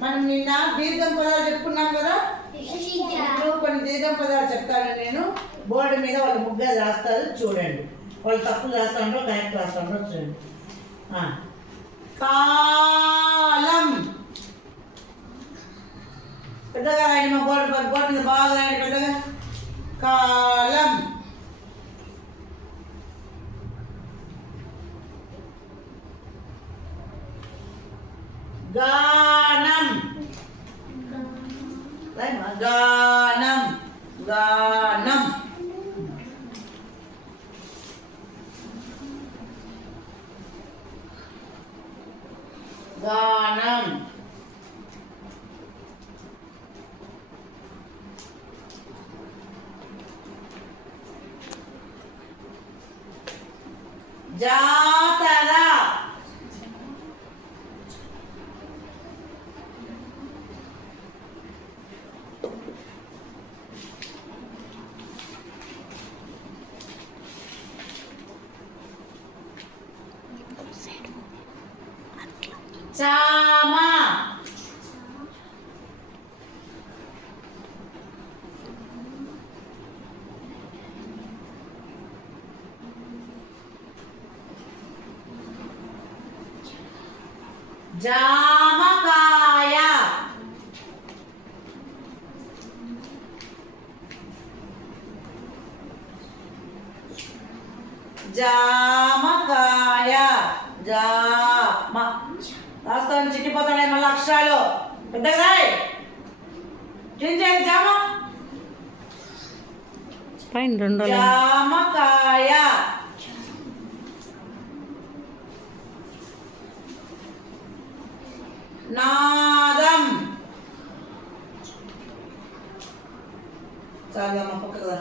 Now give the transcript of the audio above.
మనం నిన్న దీర్ఘం పదాలు చెప్పుకున్నాం కదా. ఇప్పుడు కొన్ని దీర్ఘం పదాలు చెప్తాను నేను. బోర్డు మీద వాళ్ళు ముగ్గురు రాస్తారు, చూడండి. వాళ్ళు తప్పులు రాస్తాండ్రో కరెక్ట్ రాస్తాండ్రో చూడండి. కాలం పెద్దగా రాయండి. మా బోర్డు మీద బాగా రాయండి పెద్దగా. కాలం. గానం. గానం గానం. గానం. జాతర. చామ. జామకాయ. జామకాయ. జామ రాస్తాను, చిట్టిపోతాడే మళ్ళీ అక్షరాలు. పెద్దగా చేయండి. జామ పైన రెండు జామకాయ. నాదం. చాలా పక్కగా